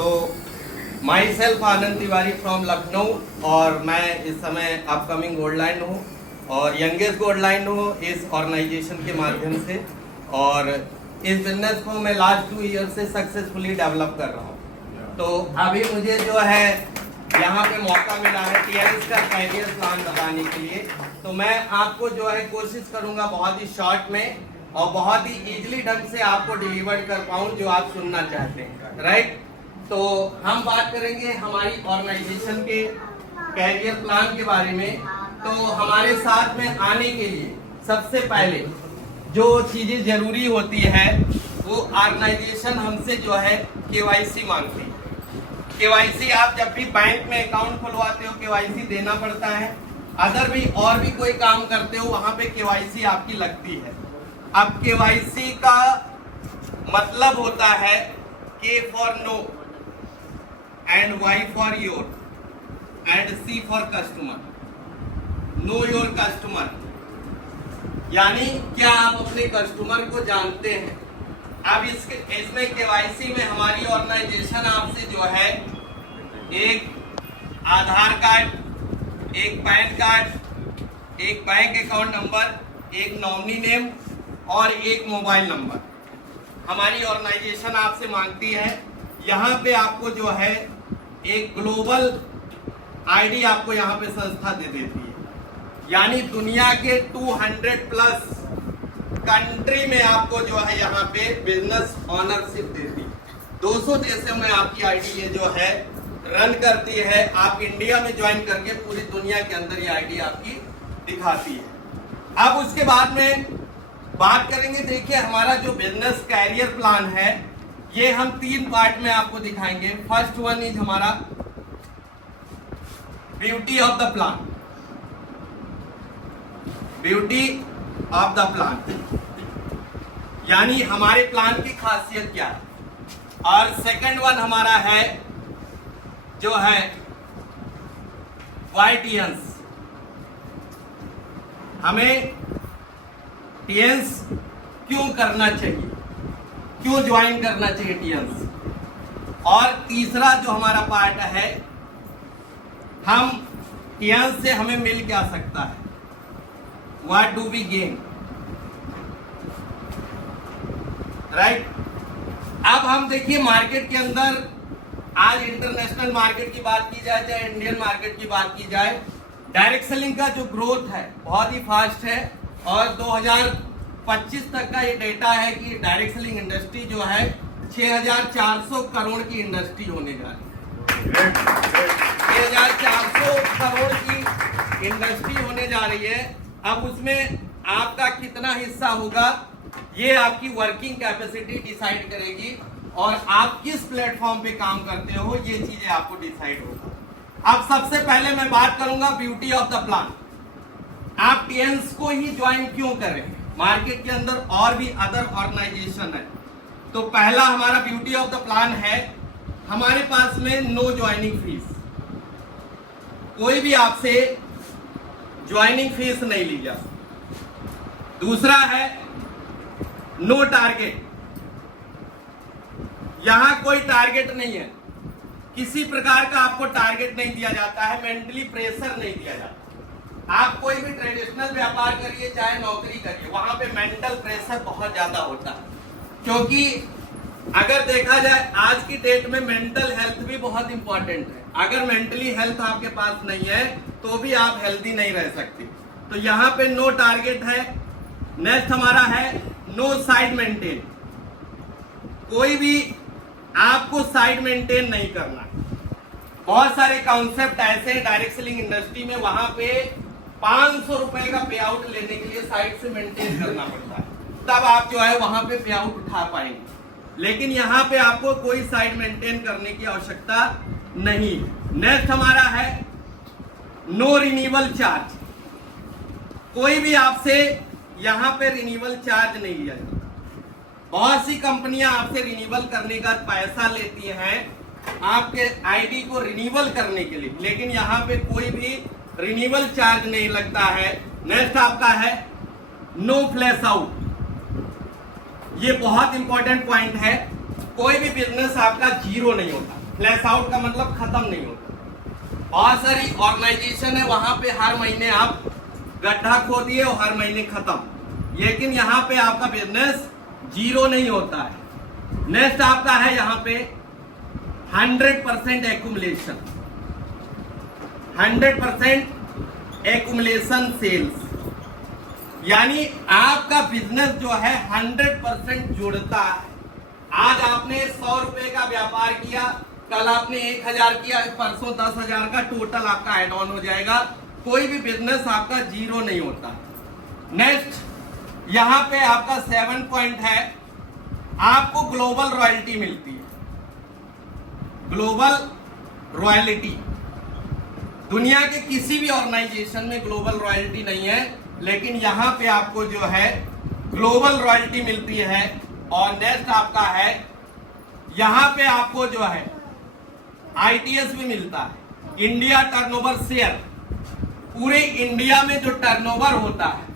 तो my self Anand Tiwari from Lucknow, और मैं इस समय अपकमिंग गोल्ड लाइन हूँ और यंगेस्ट गोल्ड लाइन हूँ इस ऑर्गेनाइजेशन के माध्यम से। और इस बिजनेस को मैं लास्ट 2 ईयर से सक्सेसफुली डेवलप कर रहा हूँ। तो अभी मुझे जो है यहाँ पे मौका मिला है टीआरएस का कैरियर प्लान बताने के लिए। तो मैं आपको जो है कोशिश करूँगा बहुत ही शॉर्ट में और बहुत ही इजीली ढंग से आपको डिलीवर कर पाऊँ जो आप सुनना चाहते हैं, राइट। तो हम बात करेंगे हमारी ऑर्गेनाइजेशन के कैरियर प्लान के बारे में। तो हमारे साथ में आने के लिए सबसे पहले जो चीजें जरूरी होती है वो ऑर्गेनाइजेशन हमसे जो है केवाईसी मांगती है। केवाईसी आप जब भी बैंक में अकाउंट खुलवाते हो केवाईसी देना पड़ता है। अदर भी और भी कोई काम करते हो वहां पे केवाईसी आपकी लगती है। अब केवाईसी का मतलब होता है K for know and Y for your and C for customer. Know your customer यानी क्या आप अपने कस्टमर को जानते हैं। अब इसमें केवाईसी में हमारी ऑर्गेनाइजेशन आपसे जो है एक आधार कार्ड, एक पैन कार्ड, एक बैंक अकाउंट नंबर, एक नॉमिनी नेम और एक मोबाइल नंबर हमारी ऑर्गेनाइजेशन आपसे मांगती है। यहाँ पे आपको जो है एक ग्लोबल आईडी आपको यहाँ पे संस्था दे देती है, यानी दुनिया के 200 प्लस कंट्री में आपको जो है यहाँ पे बिजनेस ऑनरशिप देती है। 200 देशों में आपकी आईडी ये जो है रन करती है। आप इंडिया में ज्वाइन करके पूरी दुनिया के अंदर ये आईडी आपकी दिखाती है। अब उसके बाद में बात करेंगे, देखिए हमारा जो बिजनेस कैरियर प्लान है ये हम 3 पार्ट में आपको दिखाएंगे। फर्स्ट वन इज हमारा beauty of the plan. Beauty of the plan यानी हमारे प्लान की खासियत क्या है। और सेकंड वन हमारा है जो है वाई टीएंस। हमें टीएंस क्यों करना चाहिए, क्यों ज्वाइन करना चाहिए टीएंस। और तीसरा जो हमारा पार्ट है हम टीएंस से हमें मिल क्या सकता है, what do we gain, right. अब हम देखिए मार्केट के अंदर आज इंटरनेशनल मार्केट की बात की जाए चाहे इंडियन मार्केट की बात की जाए, डायरेक्ट सेलिंग का जो ग्रोथ है बहुत ही फास्ट है। और 2025 तक का ये डेटा है कि डायरेक्ट सेलिंग इंडस्ट्री जो है 6400 करोड़ की इंडस्ट्री होने जा रही है। 6400 करोड़ की इंडस्ट्री होने जा रही है। अब उसमें आपका कितना हिस्सा होगा ये आपकी वर्किंग कैपेसिटी डिसाइड करेगी और आप किस प्लेटफॉर्म पे काम करते हो ये चीजें आपको डिसाइड होगा। अब सबसे पहले मैं बात करूंगा ब्यूटी ऑफ द प्लान। आप टीएंस को ही ज्वाइन क्यों करें, मार्केट के अंदर और भी अदर ऑर्गेनाइजेशन है। तो पहला हमारा ब्यूटी ऑफ द प्लान है हमारे पास में नो ज्वाइनिंग फीस। कोई भी आपसे ज्वाइनिंग फीस नहीं ली जा सकती। दूसरा है नो टारगेट। यहां कोई टारगेट नहीं है, किसी प्रकार का आपको टारगेट नहीं दिया जाता है, मेंटली प्रेशर नहीं दिया जाता। आप कोई भी ट्रेडिशनल व्यापार करिए चाहे नौकरी करिए वहां पे मेंटल प्रेशर बहुत ज्यादा होता है। क्योंकि अगर देखा जाए आज की डेट में मेंटल हेल्थ भी बहुत इंपॉर्टेंट है। अगर मेंटली हेल्थ आपके पास नहीं है तो भी आप हेल्दी नहीं रह सकते। तो यहाँ पे नो टारगेट है। नेक्स्ट हमारा है नो साइड मेंटेन। कोई भी आपको साइड मेंटेन नहीं करना। बहुत सारे कॉन्सेप्ट ऐसे हैं डायरेक्ट सेलिंग इंडस्ट्री में, वहां पे 500 रुपए का पे आउट लेने के लिए साइड से मेंटेन करना पड़ता है, तब आप जो है वहां पे पे आउट उठा पाएंगे। लेकिन यहाँ पे आपको कोई साइड मेंटेन करने की आवश्यकता नहीं। नेक्स्ट हमारा है नो रिन्यूअल चार्ज। कोई भी आपसे यहाँ पे रिन्यूअल चार्ज नहीं लिया जाता। बहुत सी कंपनियां आपसे रिन्यूअल करने का पैसा लेती हैं आपके आईडी को रिन्यूअल करने के लिए, लेकिन यहाँ पे कोई भी रिन्यूअल चार्ज नहीं लगता है। नेक्स्ट आपका है नो फ्लैश आउट। ये बहुत इंपॉर्टेंट पॉइंट है। कोई भी बिजनेस आपका जीरो नहीं होता। फ्लैश आउट का मतलब खत्म नहीं होता। बहुत सारी ऑर्गेनाइजेशन है, वहां पे हर महीने आप गड्ढा खोदिए और हर महीने खत्म, लेकिन यहाँ पे आपका बिजनेस जीरो नहीं होता है। नेक्स्ट आपका है यहाँ पे 100% एक्यूमुलेशन, 100% एक्यूमुलेशन सेल्स, यानी आपका बिजनेस जो है 100% जुड़ता है। आज आपने 100 रुपए का व्यापार किया, कल आपने 1000 किया, परसों 10,000 का टोटल आपका एड ऑन हो जाएगा। कोई भी बिजनेस आपका जीरो नहीं होता। नेक्स्ट यहां पे आपका 7 पॉइंट है, आपको ग्लोबल रॉयल्टी मिलती है। ग्लोबल रॉयल्टी दुनिया के किसी भी ऑर्गेनाइजेशन में ग्लोबल रॉयल्टी नहीं है, लेकिन यहां पे आपको जो है ग्लोबल रॉयल्टी मिलती है। और नेक्स्ट आपका है यहां पे आपको जो है ITS भी मिलता है, इंडिया टर्नओवर शेयर। पूरे इंडिया में जो टर्नओवर होता है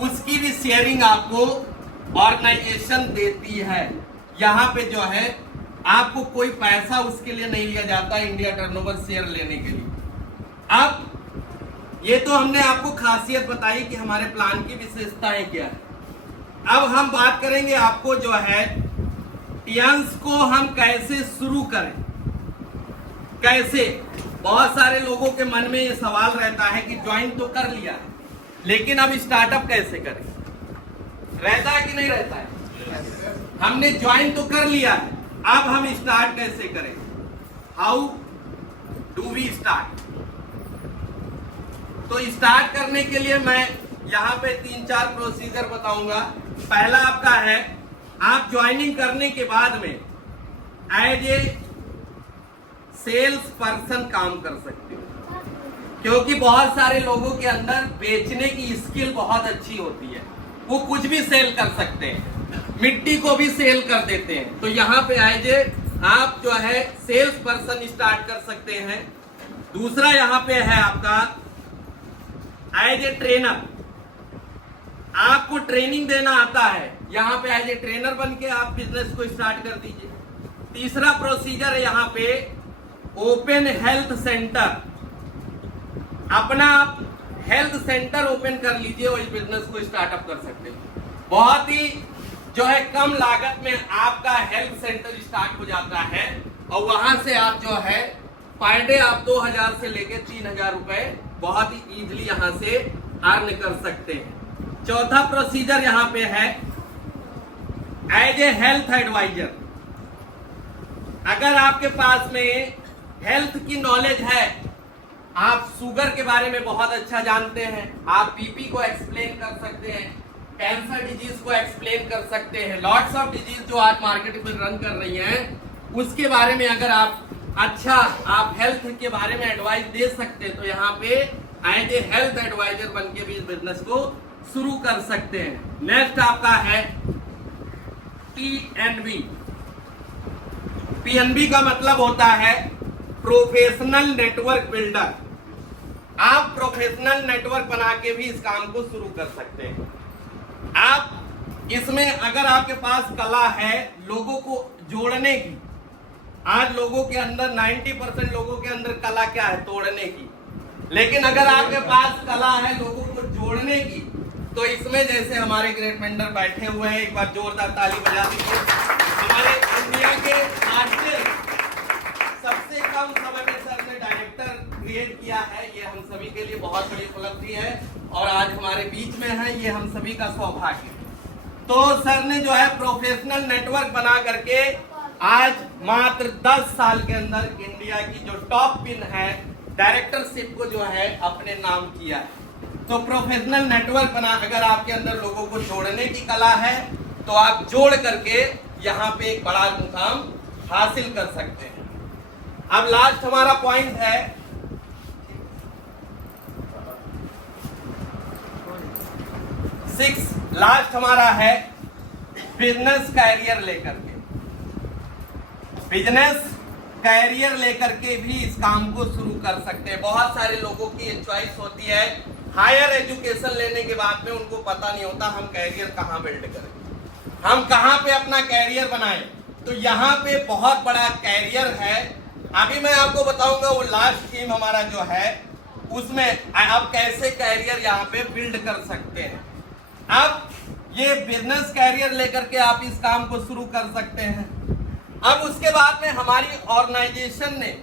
उसकी भी शेयरिंग आपको ऑर्गेनाइजेशन देती है। यहां पे जो है आपको कोई पैसा उसके लिए नहीं लिया जाता इंडिया टर्नओवर शेयर लेने के लिए। अब ये तो हमने आपको खासियत बताई कि हमारे प्लान की विशेषताएं क्या है। अब हम बात करेंगे आपको जो है टियंस को हम कैसे शुरू करें, कैसे। बहुत सारे लोगों के मन में ये सवाल रहता है कि ज्वाइन तो कर लिया है, लेकिन अब स्टार्टअप कैसे करें, रहता है कि नहीं रहता है। हमने ज्वाइन तो कर लिया है, अब हम स्टार्ट कैसे करें, हाउ डू वी स्टार्ट। तो स्टार्ट करने के लिए मैं यहाँ पे 3-4 प्रोसीजर बताऊंगा। पहला आपका है, आप ज्वाइनिंग करने के बाद में एज ए सेल्स पर्सन काम कर सकते हो, क्योंकि बहुत सारे लोगों के अंदर बेचने की स्किल बहुत अच्छी होती है, वो कुछ भी सेल कर सकते हैं, मिट्टी को भी सेल कर देते हैं। तो यहाँ पे एज ए आप जो है सेल्स पर्सन स्टार्ट कर सकते हैं। दूसरा यहाँ पे है आपका एज ए ट्रेनर, आपको ट्रेनिंग देना आता है, यहाँ पे एज ए ट्रेनर बन के आप बिजनेस को स्टार्ट कर दीजिए। तीसरा प्रोसीजर है यहाँ पे ओपन हेल्थ सेंटर, अपना आप हेल्थ सेंटर ओपन कर लीजिए और इस बिजनेस को स्टार्टअप कर सकते हैं। बहुत ही जो है कम लागत में आपका हेल्थ सेंटर स्टार्ट हो जाता है और वहां से आप जो है पर डे आप 2000 से लेके 3000 रुपए बहुत ही इजीली यहां से अर्न कर सकते हैं। चौथा प्रोसीजर यहां पे है एज ए हेल्थ एडवाइजर। अगर आपके पास में हेल्थ की नॉलेज है, आप शुगर के बारे में बहुत अच्छा जानते हैं, आप बीपी को एक्सप्लेन कर सकते हैं, कैंसर डिजीज को एक्सप्लेन कर सकते हैं, लॉट्स ऑफ डिजीज जो आज मार्केट में रन कर रही हैं उसके बारे में अगर आप आप हेल्थ के बारे में एडवाइस दे सकते हैं, तो यहाँ पे एज ए हेल्थ एडवाइजर बन के भी इस बिजनेस को शुरू कर सकते हैं। नेक्स्ट आपका है PNB। PNB का मतलब होता है प्रोफेशनल नेटवर्क बिल्डर। आप प्रोफेशनल नेटवर्क बना के भी इस काम को शुरू कर सकते हैं। आप इसमें अगर आपके पास कला है लोगों को जोड़ने की, आज लोगों के अंदर 90% लोगों के अंदर कला क्या है, तोड़ने की, लेकिन अगर आपके पास कला है लोगों को जोड़ने की, तो इसमें जैसे हमारे ग्रेट मेंटर बैठे हुए हैं, एक बार जोरदार ताली बजा दीजिए। हमारे इंडिया के सबसे कम समय में सर ने डायरेक्टर क्रिएट किया है, ये हम सभी के लिए बहुत बड़ी उपलब्धि है और आज हमारे बीच में है, ये हम सभी का सौभाग्य है। तो सर ने जो है प्रोफेशनल नेटवर्क बना करके आज मात्र 10 साल के अंदर इंडिया की जो टॉप पिन है डायरेक्टरशिप को जो है अपने नाम किया है। तो प्रोफेशनल नेटवर्क बना, अगर आपके अंदर लोगों को जोड़ने की कला है तो आप जोड़ करके यहाँ पे एक बड़ा मुकाम हासिल कर सकते हैं। अब लास्ट हमारा पॉइंट है लास्ट हमारा है बिजनेस कैरियर लेकर के। बिजनेस कैरियर लेकर के भी इस काम को शुरू कर सकते हैं। बहुत सारे लोगों की ये चॉइस होती है, हायर एजुकेशन लेने के बाद में उनको पता नहीं होता हम कैरियर कहाँ बिल्ड करें, हम कहाँ पे अपना कैरियर बनाएं। तो यहाँ पे बहुत बड़ा कैरियर है। अभी मैं आपको बताऊंगा वो लास्ट थीम हमारा जो है उसमें आप कैसे कैरियर यहाँ पे बिल्ड कर सकते हैं। अब ये बिजनेस कैरियर लेकर के आप इस काम को शुरू कर सकते हैं। अब उसके बाद में हमारी ऑर्गेनाइजेशन ने